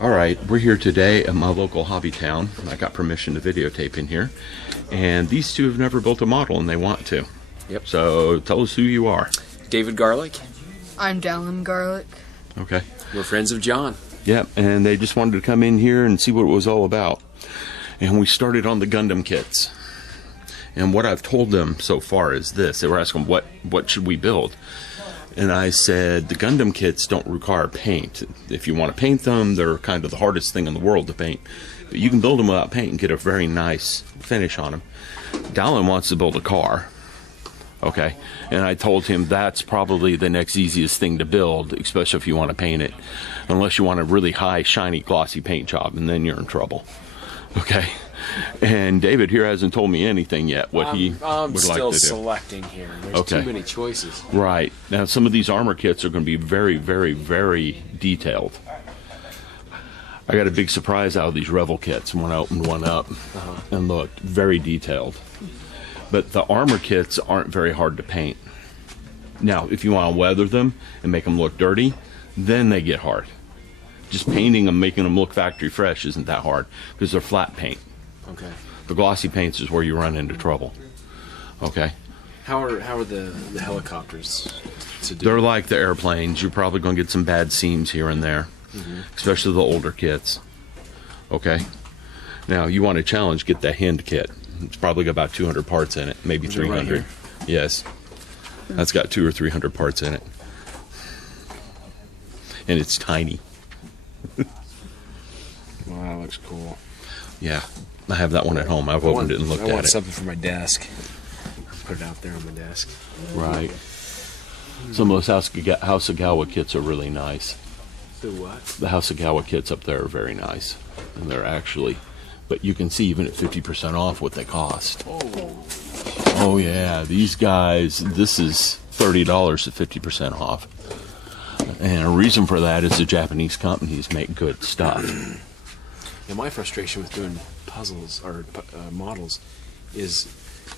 All right, we're here today at my local Hobbytown. I got permission to videotape in here, and these two have never built a model, and they want to. Yep. So tell us who you are. David Garlic. I'm Dallin Garlic. Okay. We're friends of John. Yep, and they just wanted to come in here and see what it was all about. And we started on the Gundam kits. And what I've told them so far is this. They were asking, what should we build? And I said, the Gundam kits don't require paint. If you want to paint them, they're kind of the hardest thing in the world to paint. But you can build them without paint and get a very nice finish on them. Dallin wants to build a car. Okay. And I told him that's probably the next easiest thing to build, especially if you want to paint it. Unless you want a really high, shiny, glossy paint job, and then you're in trouble. Okay. And David here hasn't told me anything yet what he would like to do. I'm still selecting here. There's too many choices. Right. Now, some of these armor kits are going to be very, very, very detailed. I got a big surprise out of these Revel kits when I opened one up and looked. Very detailed. But the armor kits aren't very hard to paint. Now, if you want to weather them and make them look dirty, then they get hard. Just painting them, making them look factory fresh isn't that hard because they're flat paint. Okay. The glossy paints is where you run into trouble. Okay. How are the helicopters to do? They're like the airplanes. You're probably going to get some bad seams here and there, especially the older kits. Okay. Now you want to challenge, get that Hind kit. It's probably got about 200 parts in it, maybe 300. Right, yes. That's got 200 or 300 parts in it, and it's tiny. Wow, that looks cool. Yeah. I have that one at home. I've opened it and looked at it. I want something for my desk. Put it out there on my desk. Right. Some of those Hasegawa kits are really nice. The what? The Hasegawa kits up there are very nice. And they're actually, but you can see even at 50% off what they cost. Oh yeah, these guys, this is $30 at 50% off. And a reason for that is the Japanese companies make good stuff. Now, my frustration with doing puzzles or models is,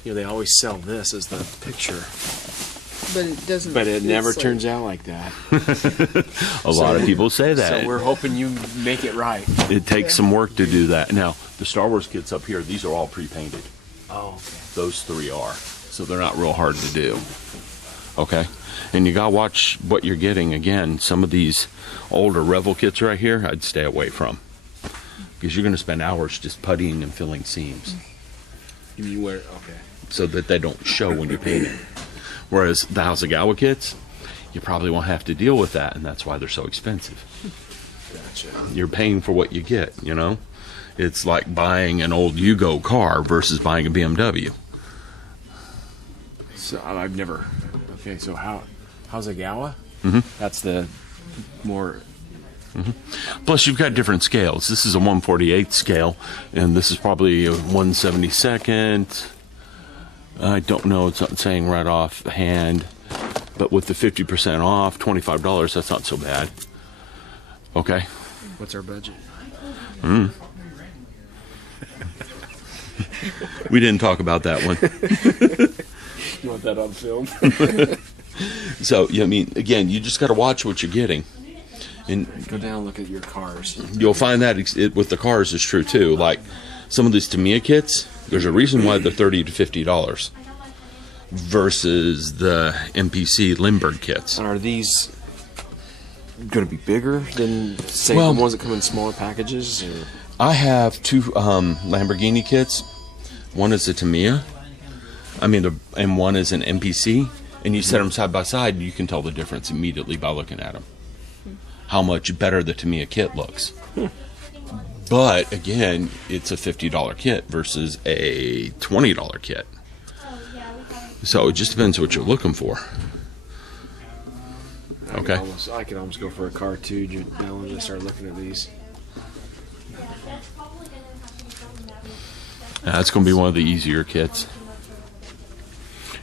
they always sell this as the picture, But it doesn't. but it never turns out like that. A lot of people say that. So we're hoping you make it right. It takes some work to do that. Now, the Star Wars kits up here, these are all pre-painted. Oh, okay. Those three are. So they're not real hard to do. Okay? And you gotta watch what you're getting. Again, some of these older Revel kits right here, I'd stay away from. Because you're gonna spend hours just puttying and filling seams. You mean where? Okay. So that they don't show when you paint it. Whereas the Hasegawa kits, you probably won't have to deal with that, and that's why they're so expensive. Gotcha. You're paying for what you get, It's like buying an old Yugo car versus buying a BMW. So I've never. Okay, so Hasegawa? That's the more. Plus, you've got different scales. This is a 1/48 scale, and this is probably a 1/72. I don't know. It's not saying right off hand, but with the 50% off, $25, that's not so bad. Okay. What's our budget? We didn't talk about that one. You want that on film? So, again, you just got to watch what you're getting. And Go down and look at your cars. you'll find that with the cars is true, too. Like, some of these Tamiya kits, there's a reason why they're $30 to $50 versus the MPC Lindbergh kits. And are these going to be bigger than, say, the ones that come in smaller packages? Or? I have two Lamborghini kits. One is a Tamiya, and one is an MPC. And you set them side by side, and you can tell the difference immediately by looking at them. How much better the Tamiya kit looks. But, again, it's a $50 kit versus a $20 kit. So it just depends what you're looking for. Okay. I could almost go for a car, too, Dylan, and start looking at these. That's going to be one of the easier kits.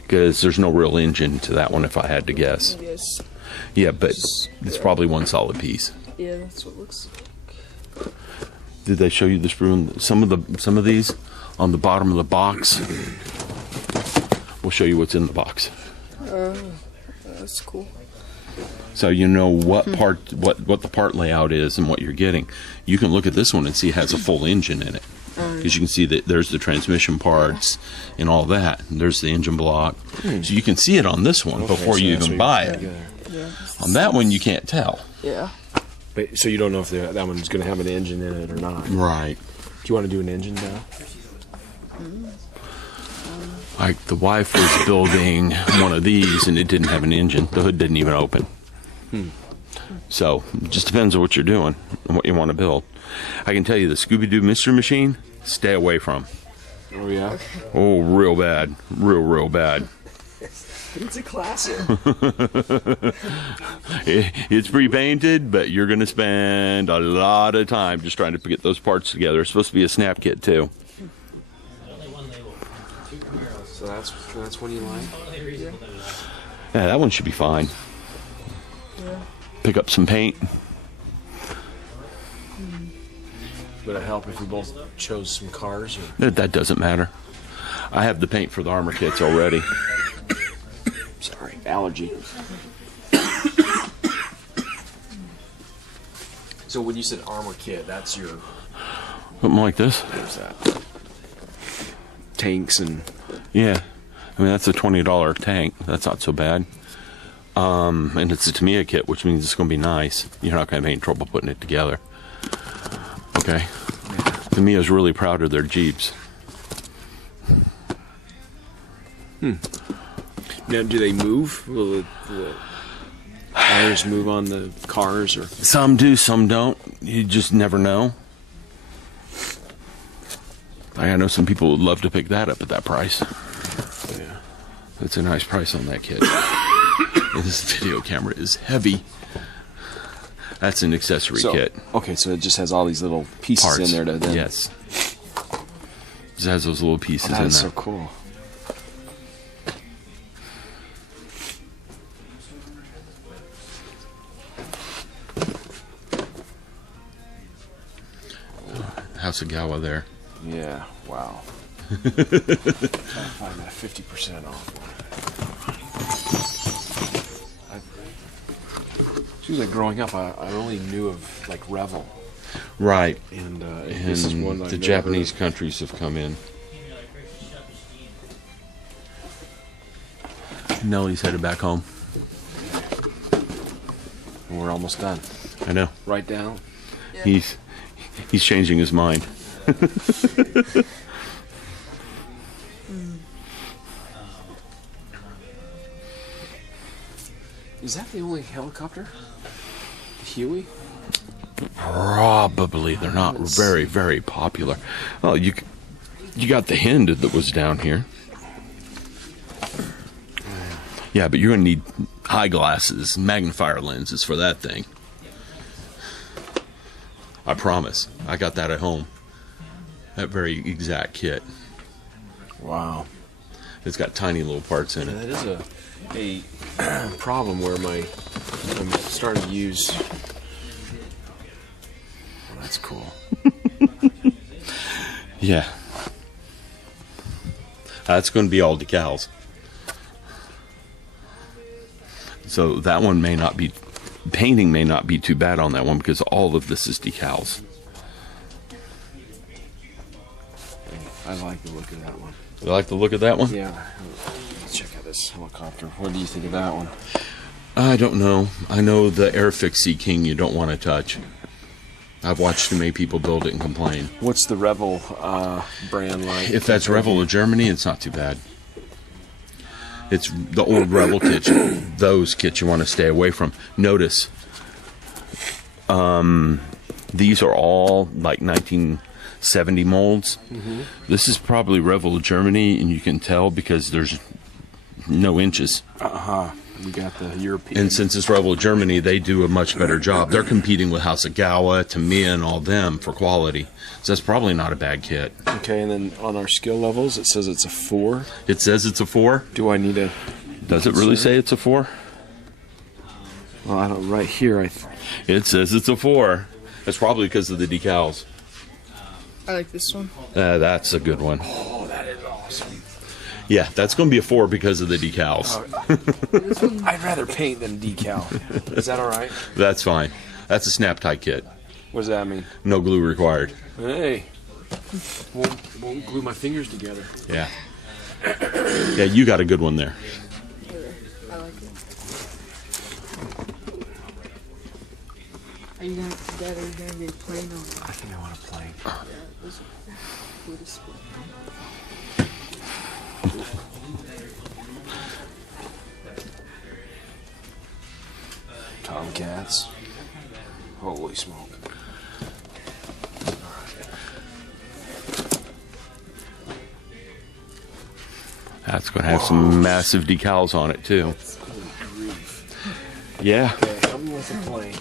Because there's no real engine to that one, if I had to guess. Yes. Yeah, but it's probably one solid piece. Yeah, that's what it looks like. Did they show you the sprue? Some of these on the bottom of the box. We'll show you what's in the box. That's cool. So you know what part, what the part layout is and what you're getting. You can look at this one and see it has a full engine in it. Because you can see that there's the transmission parts and all that. And there's the engine block. So you can see it on this one before you even buy it. Yeah. On that one, you can't tell. Yeah. But, so you don't know if that one's going to have an engine in it or not. Right. Do you want to do an engine now? Like the wife was building one of these and it didn't have an engine. The hood didn't even open. So it just depends on what you're doing and what you want to build. I can tell you the Scooby-Doo Mystery Machine, stay away from. Oh, yeah? Oh, real bad. Real bad. It's a classic. It's pre-painted, but you're going to spend a lot of time just trying to get those parts together. It's supposed to be a snap kit, too. So that's what you like? Yeah, that one should be fine. Pick up some paint. Would it help if we both chose some cars? Or? That doesn't matter. I have the paint for the armor kits already. Sorry, allergy. So when you said armor kit, that's your... Something like this. What's that? Tanks and... Yeah. I mean, that's a $20 tank. That's not so bad. And it's a Tamiya kit, which means it's going to be nice. You're not going to have any trouble putting it together. Okay. Tamiya's really proud of their Jeeps. Now, do they move? Will the tires move on the cars? Or Some do, some don't. You just never know. I know some people would love to pick that up at that price. yeah. That's a nice price on that kit. And this video camera is heavy. That's an accessory kit. Okay, so it just has all these little pieces Parts. in there to then... Yes. It has those little pieces in there. That's so cool. House of Gawa there. Yeah, wow. Trying to find that 50% off one. Usually growing up, I only knew of like Revel. Right. And this is one the Japanese countries have come in. Nellie's headed back home. And we're almost done. I know. Right down. Yeah. He's changing his mind. Is that the only helicopter? Huey? Probably. They're not very, very popular. Well, you got the Hind that was down here. Yeah, but you're going to need eyeglasses, magnifier lenses for that thing. I promise. I got that at home. That very exact kit. Wow. It's got tiny little parts in Yeah, it. that is a problem where I'm starting to use... Well, that's cool. Yeah. That's going to be all decals. So that one may not be... Painting may not be too bad on that one because all of this is decals. I like the look of that one. You like the look of that one? Yeah. Let's check out this helicopter. What do you think of that one? I don't know. I know the Airfix Sea King you don't want to touch. I've watched too many people build it and complain. What's the Revel brand like? If that's Revel of Germany, it's not too bad. It's the old Revel kits. Those kits you want to stay away from. Notice, these are all like 1970 molds. Mm-hmm. This is probably Revel of Germany, and you can tell because there's no inches. We got the European. And since it's Revel of Germany, they do a much better job. They're competing with House of Gawa, Tamiya, and all them for quality. So that's probably not a bad kit. Okay, and then on our skill levels, it says it's a 4. It says it's a 4. Do I need a... Does it really say it's a 4? Well, I don't... Right here, It says it's a 4. That's probably because of the decals. I like this one. That's a good one. Oh, that is awesome. Yeah, that's going to be a 4 because of the decals. This one, I'd rather paint than decal. Is that all right? That's fine. That's a snap tie kit. What does that mean? No glue required. Hey, won't glue my fingers together. Yeah. Yeah, you got a good one there. I like it. Are you gonna, Dad, are you gonna get plain or I think I want to play. this wood is split? Tomcats. Holy smoke. That's going to have some massive decals on it too. Yeah. Okay, help me with the plane.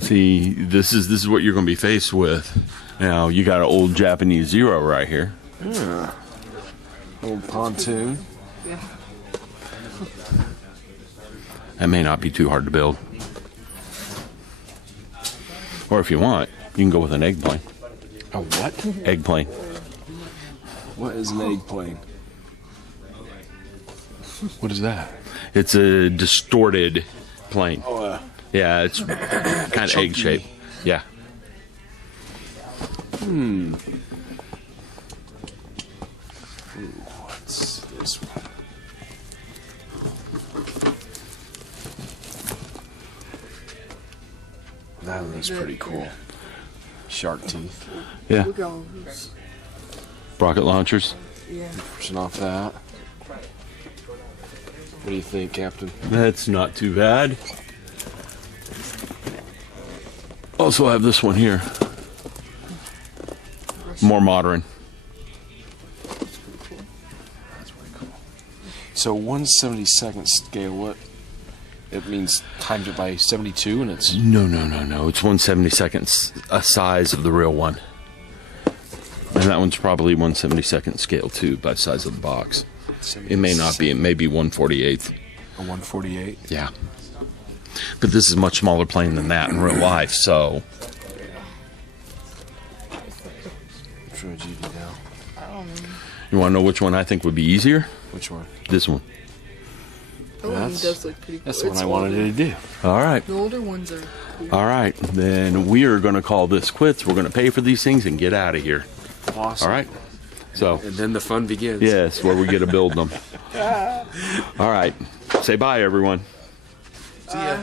See, this is what you're going to be faced with. Now, you got an old Japanese Zero right here. Yeah. Old pontoon. Yeah. That may not be too hard to build. Or if you want, you can go with an egg plane. A what? Egg plane. What is an egg plane? What is that? It's a distorted plane. Oh, Yeah, it's kind of egg shaped. Yeah. Ooh, what's this one? That looks pretty cool. Shark teeth. Yeah. Look at all these. Rocket launchers. Yeah. Pushing off that. What do you think, Captain? That's not too bad. Also have this one here. More modern. That's pretty cool. So 1/72nd scale, what? It means times it by 72 and it's... No. It's 1/72nd a size of the real one. And that one's probably 1/72nd scale too by size of the box. It may not be. It may be 1/48. A 148? Yeah. But this is a much smaller plane than that in real life, so... Which one would you do now? I don't know. You want to know which one I think would be easier? Which one? This one. The one That's- does look pretty cool. That's the one It's I wanted older. to do. All right. The older ones are cool. All right. Then we are going to call this quits. We're going to pay for these things and get out of here. Awesome. All right. So, And then the fun begins. yes, where we get to build them. All right. Say bye, everyone. See ya.